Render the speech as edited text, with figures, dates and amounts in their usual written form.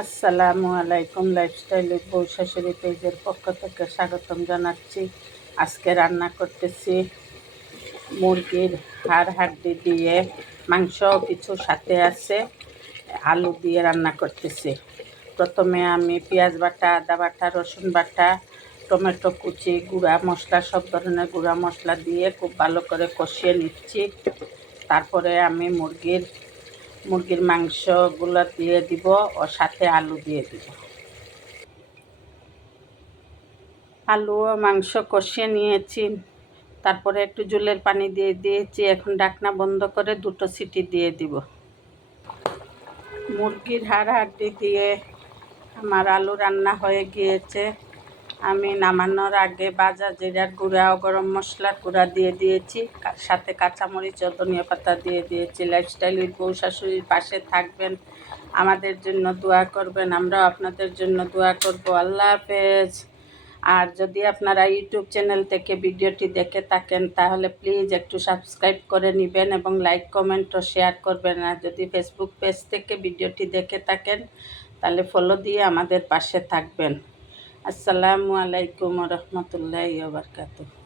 আসসালামু আলাইকুম। Lifestyle with বউ শাশুড়ি পেজের পক্ষ থেকে স্বাগতম জানাচ্ছি। আজকে রান্না করতেছি মুরগির হাড় দিয়ে মাংস, কিছু সাথে আছে, আলু দিয়ে রান্না করতেছি। প্রথমে আমি পেঁয়াজ বাটা, আদা বাটা, রসুন বাটা, টমেটো কুচি, গুঁড়া মশলা, সব ধরনের গুঁড়া মশলা দিয়ে খুব ভালো করে কষিয়ে নিচ্ছি। তারপরে আমি মুরগির মাংসগুলো দিয়ে দিব ও সাথে আলু দিয়ে দিব। আলু ও মাংস কষিয়ে নিয়েছি, তারপরে একটু জলের পানি দিয়ে দিয়েছি। এখন ঢাকনা বন্ধ করে 2টো সিটি দিয়ে দিব। মুরগির হাড়ি দিয়ে আমার আলু রান্না হয়ে গিয়েছে। আমি নামানোর আগে ভাজা জিরার গুঁড়া ও গরম মশলার গুঁড়া দিয়ে দিয়েছি, সাথে কাঁচামরিচ ও ধনিয়া পাতা দিয়ে দিয়েছি। লাইফস্টাইল উইথ বউ শাশুড়ির পাশে থাকবেন, আমাদের জন্য দোয়া করবেন, আমরাও আপনাদের জন্য দোয়া করব। আল্লাহ হাফেজ। আর যদি আপনারা ইউটিউব চ্যানেল থেকে ভিডিওটি দেখে থাকেন তাহলে প্লিজ একটু সাবস্ক্রাইব করে নেবেন এবং লাইক, কমেন্ট ও শেয়ার করবেন। আর যদি ফেসবুক পেজ থেকে ভিডিওটি দেখে থাকেন তাহলে ফলো দিয়ে আমাদের পাশে থাকবেন। আসসালামু আলাইকুম ওয়া রাহমাতুল্লাহি ওয়া বারাকাতুহু।